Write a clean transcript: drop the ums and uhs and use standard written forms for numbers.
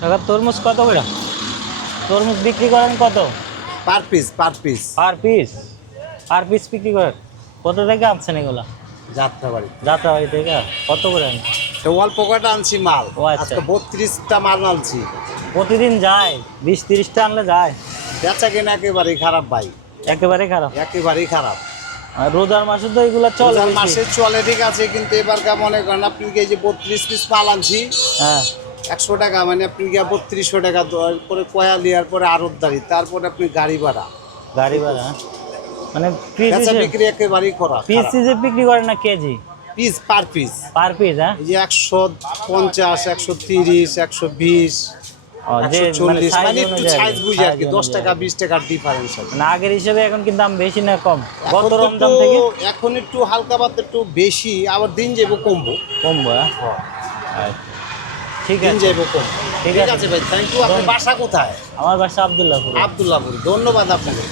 কাকা তরমুজ কত করে? তরমুজ বিক্রি করেন কত? Per piece per piece. Per piece? Per piece বিক্রি করেন? কোথা থেকে আনছেন এগুলা? যাত্রাবাড়ি। যাত্রাবাড়ি থেকে? কত করে আনেন? তো অল্প কয়টা আনছি মাল, ও আচ্ছা। আজকে 32টা মাল আনছি। প্রতিদিন যায় 20-30টা আনলে যায়? বেচা কেনা একেবারেই খারাপ ভাই, একেবারে খারাপ? একেবারেই খারাপ। আর রোজার মাসে তো এগুলা চলে রোজার বেশি। মাসে চলে ঠিক আছে, কিন্তু এবার মনে করেন আপনি এই যে 32 পিস মাল আনছি, হ্যাঁ 100 টাকা মানে আপনি 3200 টাকা দেওয়ার পরে কয়া লিয়ার পরে আড়তদারি, তারপরে আপনি গাড়ি ভাড়া, গাড়ি ভাড়া, মানে পিস বেচা হিসেবে বিক্রি একেবারেই করা। পিস হিসেবে বিক্রি করেন না KG? Piece per piece. Per piece? হ্যাঁ এই যে 150, 130, 120, ও, যে মানে 140, সাইজ মানে একটু অনুযায়ী, সাইজ বুঝে আর কি, সাইজ 10 টাকা অনুযায়ী। 20 টাকার ডিফারেন্স আছে। মানে আগের হিসেবে এখন কি দাম বেশি না কম এখন গত তো রমজান থেকে? এখন একটু হালকা পাতলা একটু বেশি, আবার দিন যাবো কমবো। কমবো? হ্যাঁ আচ্ছা, ঠিক দিন আছে। যাবো কমবো। ঠিক ঠিক আছে। আছে ভাই, থ্যাংক ইউ। আপনার বাসা কোথায়? আমার বাসা আব্দুল্লাহপুর। আব্দুল্লাহপুর। ধন্যবাদ আপনাকে।